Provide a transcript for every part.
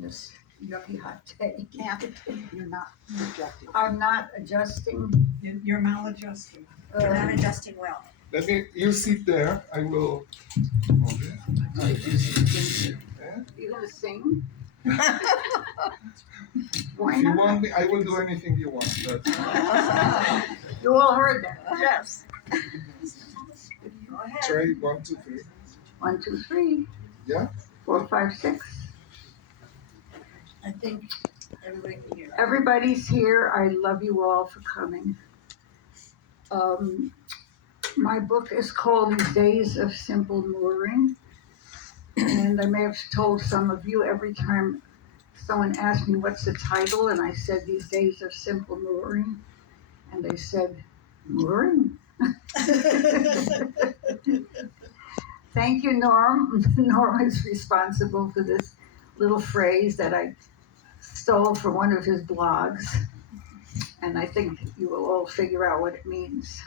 this yucky hot day. Can't, you're not projecting. I'm not adjusting. You're maladjusting. Uh, You're not adjusting well. You sit there. I will move it. You gonna sing? Why If you not? want me, I will do anything you want. That's fine. You all heard that. Yes. Go ahead. Try 1, 2, 3. 1, 2, 3. Yeah? 4, 5, 6. I think everybody can hear. Everybody's here. I love you all for coming. My book is called These Days of Simple Mooring. And I may have told some of you every time someone asked me what's the title, and I said These Days of Simple Mooring. And they said, mooring? Thank you, Norm. Norm is responsible for this little phrase that I stole from one of his blogs. And I think you will all figure out what it means.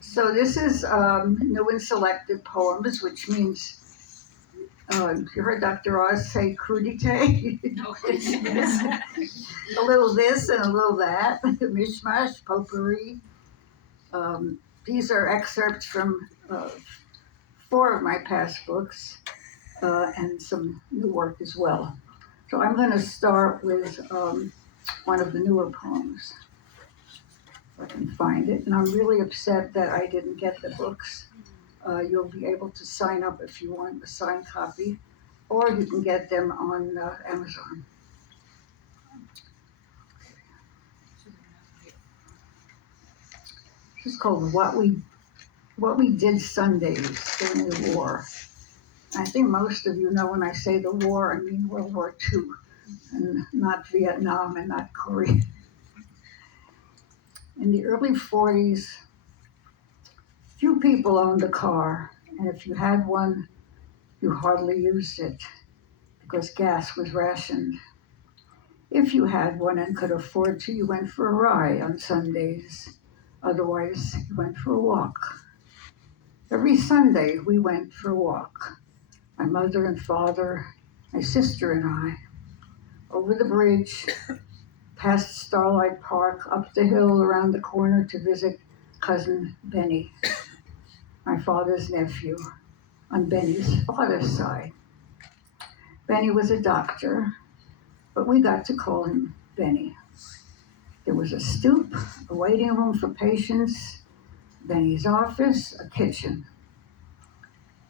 So this is new and selected poems, which means, you heard Dr. Oz say crudité? A little this and a little that, mishmash, potpourri. These are excerpts from 4 of my past books and some new work as well. So I'm going to start with one of the newer poems, if I can find it. And I'm really upset that I didn't get the books. You'll be able to sign up if you want a signed copy, or you can get them on Amazon. This is called What We Did Sundays During the War. I think most of you know when I say the war, I mean World War II, and not Vietnam and not Korea. In the early 40s, few people owned a car, and if you had one, you hardly used it because gas was rationed. If you had one and could afford to, you went for a ride on Sundays. Otherwise, you went for a walk. Every Sunday, we went for a walk. My mother and father, my sister and I, over the bridge, past Starlight Park, up the hill, around the corner to visit cousin Benny, my father's nephew, on Benny's father's side. Benny was a doctor, but we got to call him Benny. There was a stoop, a waiting room for patients, Benny's office, a kitchen.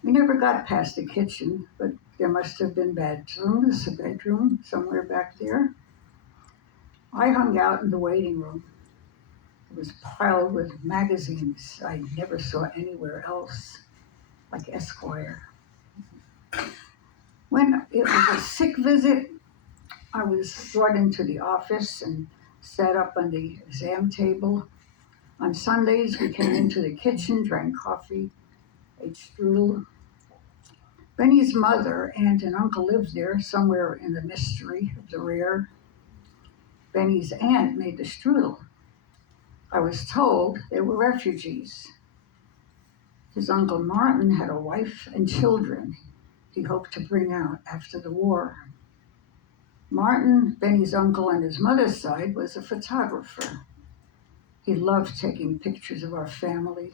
We never got past the kitchen, but there must have been bedrooms, a bedroom somewhere back there. I hung out in the waiting room. It was piled with magazines I never saw anywhere else, like Esquire. When it was a sick visit, I was brought into the office and sat up on the exam table. On Sundays, we came into the kitchen, drank coffee, ate strudel. Benny's mother, aunt, and uncle lived there, somewhere in the mystery of the rear. Benny's aunt made the strudel. I was told they were refugees. His Uncle Martin had a wife and children he hoped to bring out after the war. Martin, Benny's uncle on his mother's side, was a photographer. He loved taking pictures of our family.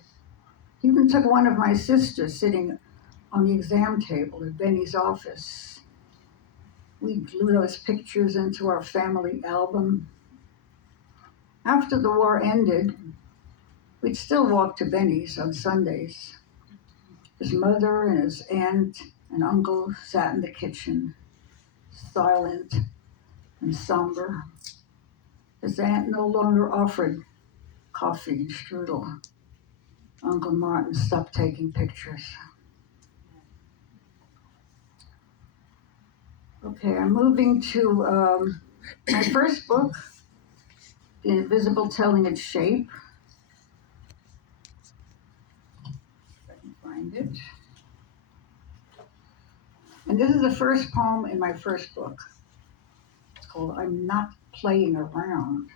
He even took one of my sisters sitting on the exam table at Benny's office. We glued those pictures into our family album. After the war ended, we'd still walk to Benny's on Sundays. His mother and his aunt and uncle sat in the kitchen, silent and somber. His aunt no longer offered coffee and strudel. Uncle Martin stopped taking pictures. Okay, I'm moving to my first book, The Invisible Telling Its Shape. If I can find it. And this is the first poem in my first book. It's called I'm Not Playing Around.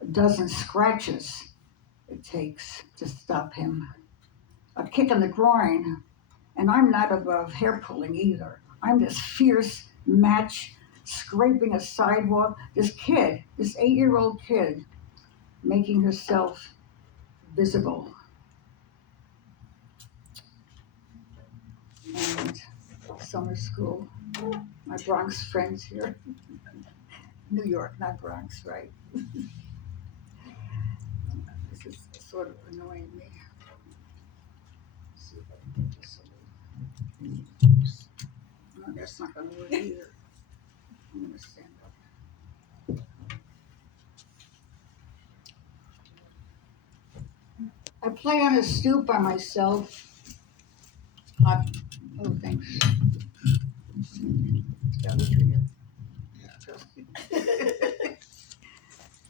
A dozen scratches it takes to stop him. A kick in the groin, and I'm not above hair pulling either. I'm this fierce match scraping a sidewalk. This kid, this 8-year-old kid, making herself visible. And summer school, my Bronx friends here. New York, not Bronx, right? This is sort of annoying me. Let's see if I can get this a little. No, that's not going to work either. I'm going to stand up. I play on a stoop by myself. Oh, thanks. That was for you.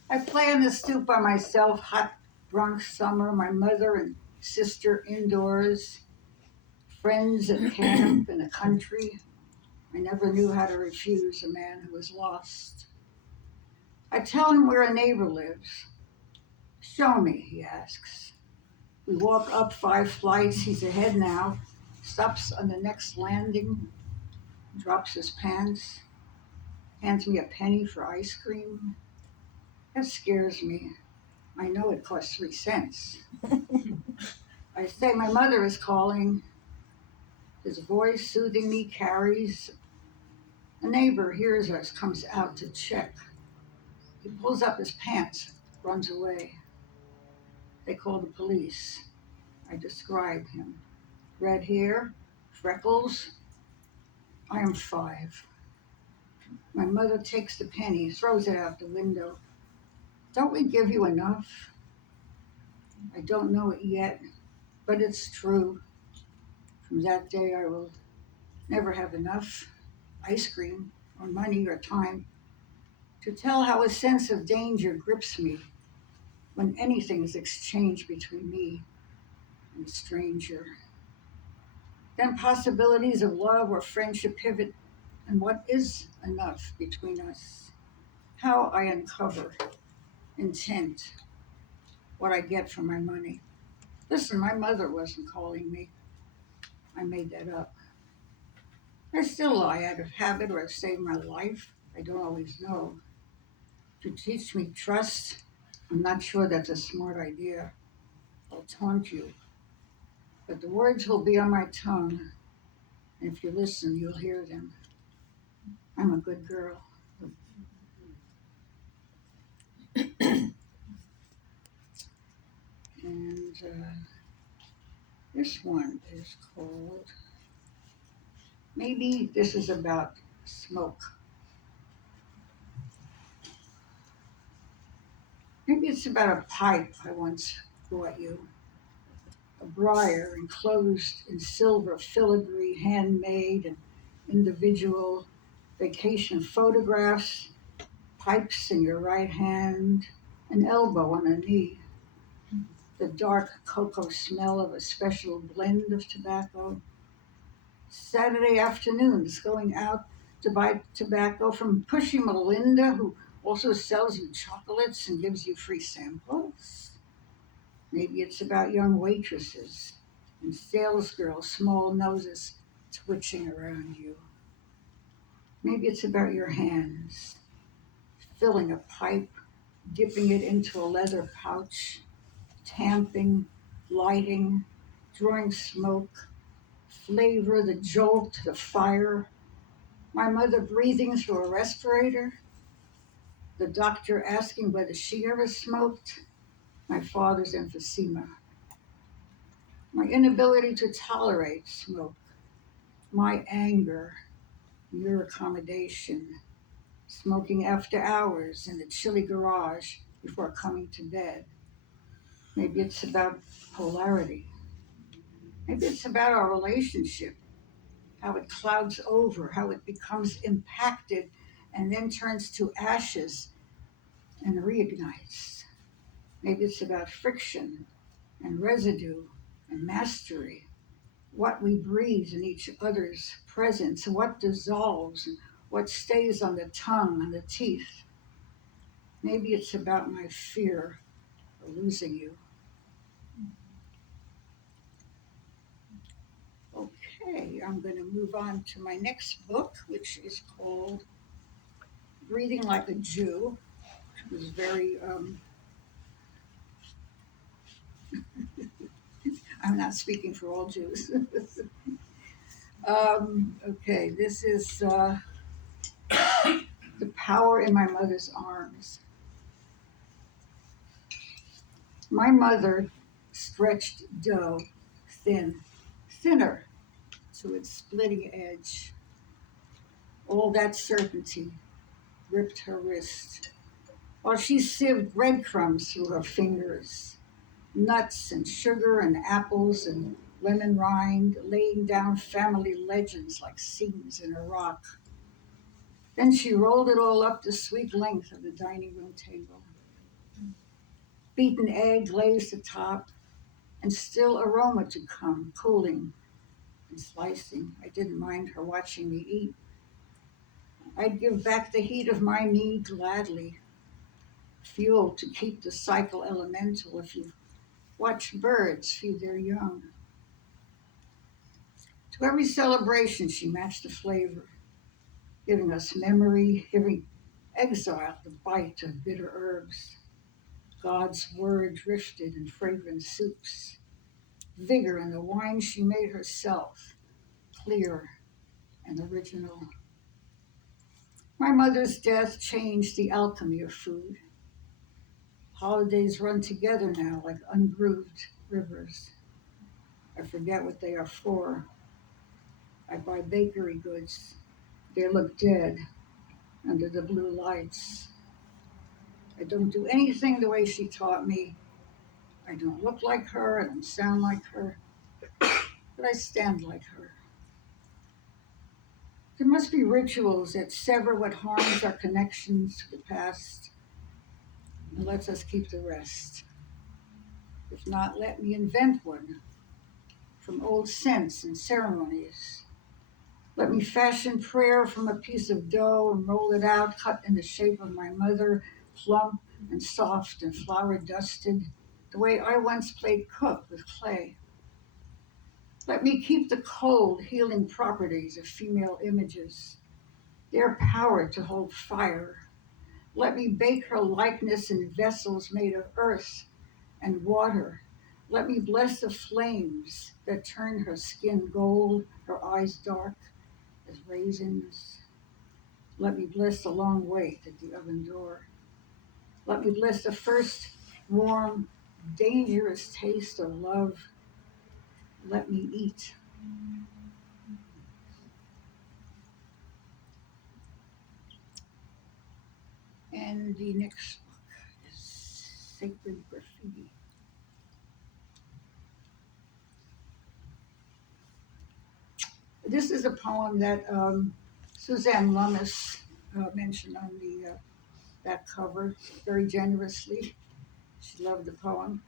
I play on the stoop by myself, hot Bronx summer, my mother and sister indoors, friends at camp in the country. I never knew how to refuse a man who was lost. I tell him where a neighbor lives. Show me, he asks. We walk up 5 flights, he's ahead now, stops on the next landing, drops his pants, hands me a penny for ice cream. That scares me. I know it costs 3 cents. I say my mother is calling. His voice soothing me carries. A neighbor hears us, comes out to check. He pulls up his pants, runs away. They call the police. I describe him. Red hair, freckles. I am 5. My mother takes the penny, throws it out the window. Don't we give you enough? I don't know it yet, but it's true. From that day I will never have enough ice cream or money or time to tell how a sense of danger grips me when anything is exchanged between me and a stranger. Then possibilities of love or friendship pivot, and what is enough between us? How I uncover intent, what I get for my money. Listen, my mother wasn't calling me. I made that up. I still lie out of habit or I've saved my life. I don't always know. To teach me trust, I'm not sure that's a smart idea. I'll taunt you, but the words will be on my tongue, and if you listen, you'll hear them. I'm a good girl. And this one is called, maybe this is about smoke. Maybe it's about a pipe I once brought you. A briar enclosed in silver filigree, handmade and individual, vacation photographs, pipes in your right hand, an elbow on a knee, the dark cocoa smell of a special blend of tobacco. Saturday afternoons going out to buy tobacco from pushy Melinda, who also sells you chocolates and gives you free samples. Maybe it's about young waitresses and sales girls, small noses twitching around you. Maybe it's about your hands, filling a pipe, dipping it into a leather pouch, tamping, lighting, drawing smoke, flavor, the jolt, the fire. My mother breathing through a respirator, the doctor asking whether she ever smoked, my father's emphysema, my inability to tolerate smoke, my anger, your accommodation, smoking after hours in the chilly garage before coming to bed. Maybe it's about polarity. Maybe it's about our relationship, how it clouds over, how it becomes impacted and then turns to ashes and reignites. Maybe it's about friction and residue and mastery, what we breathe in each other's presence, what dissolves and what stays on the tongue and the teeth. Maybe it's about my fear of losing you. Okay, I'm going to move on to my next book, which is called Breathing Like a Jew. It was very, I'm not speaking for all Jews. Okay, this is The Power in My Mother's Arms. My mother stretched dough thin, thinner to its splitting edge. All that certainty gripped her wrist, while she sieved breadcrumbs through her fingers, nuts and sugar and apples and lemon rind, laying down family legends like seams in a rock. Then she rolled it all up the sweet length of the dining room table. Beaten egg glazed atop, and still aroma to come, cooling and slicing. I didn't mind her watching me eat. I'd give back the heat of my need gladly, fuel to keep the cycle elemental if you watch birds feed their young. To every celebration, she matched the flavor, giving us memory, giving exile the bite of bitter herbs. God's word drifted in fragrant soups, vigor in the wine she made herself, clear and original. My mother's death changed the alchemy of food. Holidays run together now like ungrooved rivers. I forget what they are for. I buy bakery goods. They look dead under the blue lights. I don't do anything the way she taught me. I don't look like her, I don't sound like her, but I stand like her. There must be rituals that sever what harms our connections to the past and lets us keep the rest. If not, let me invent one from old scents and ceremonies. Let me fashion prayer from a piece of dough and roll it out, cut in the shape of my mother, plump and soft and flour dusted, the way I once played cook with clay. Let me keep the cold, healing properties of female images, their power to hold fire. Let me bake her likeness in vessels made of earth and water. Let me bless the flames that turn her skin gold, her eyes dark as raisins. Let me bless the long wait at the oven door. Let me bless the first warm, dangerous taste of love. Let me eat. And the next book is Sacred Graffiti. This is a poem that Suzanne Lummis mentioned on the that cover very generously. She loved the poem.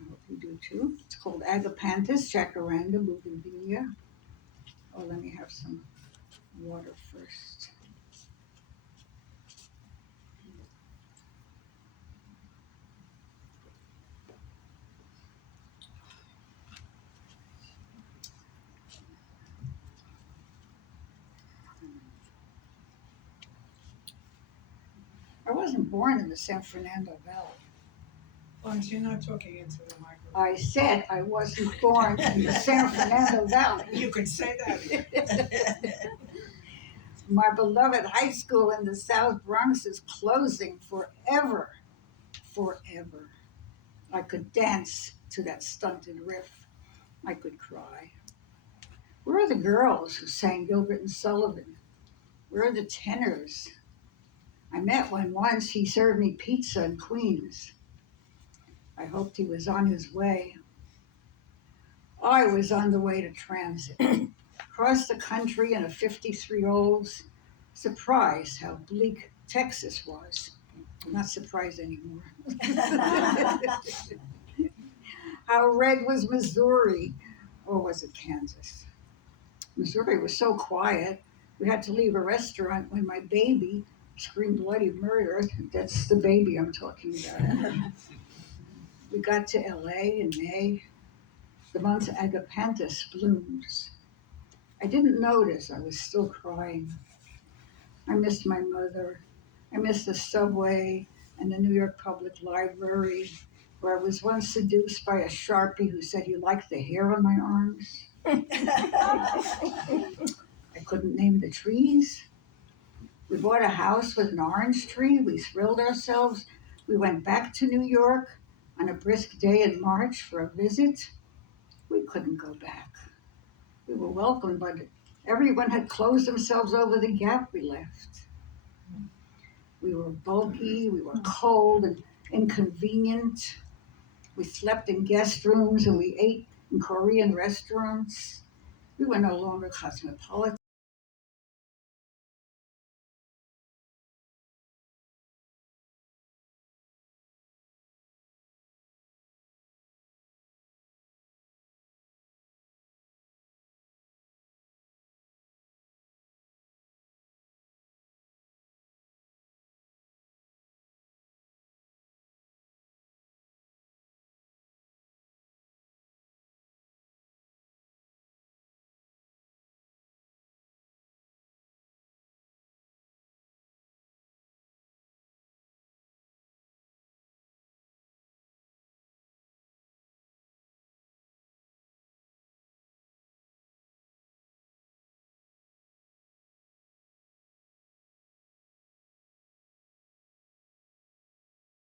I hope you do too. It's called Agapanthus Jacaranda Bougainvillea. Oh, let me have some water first. I wasn't born in the San Fernando Valley. Florence, you're not talking into the microphone. I said I wasn't born in the San Fernando Valley. You could say that. My beloved high school in the South Bronx is closing forever. Forever. I could dance to that stunted riff. I could cry. Where are the girls who sang Gilbert and Sullivan? Where are the tenors? I met one once. He served me pizza in Queens. I hoped he was on his way. I was on the way to transit. Across the country in a 53-year-old's, surprised how bleak Texas was. I'm not surprised anymore. How red was Missouri, or was it Kansas? Missouri was so quiet, we had to leave a restaurant when my baby screamed bloody murder. That's the baby I'm talking about. We got to LA in May. the month Agapanthus blooms. I didn't notice I was still crying. I missed my mother. I missed the subway and the New York Public Library, where I was once seduced by a Sharpie who said he liked the hair on my arms. I couldn't name the trees. We bought a house with an orange tree. We thrilled ourselves. We went back to New York on a brisk day in March for a visit. We couldn't go back. We were welcomed, but everyone had closed themselves over the gap we left. We were bulky, we were cold and inconvenient. We slept in guest rooms and we ate in Korean restaurants. We were no longer cosmopolitan.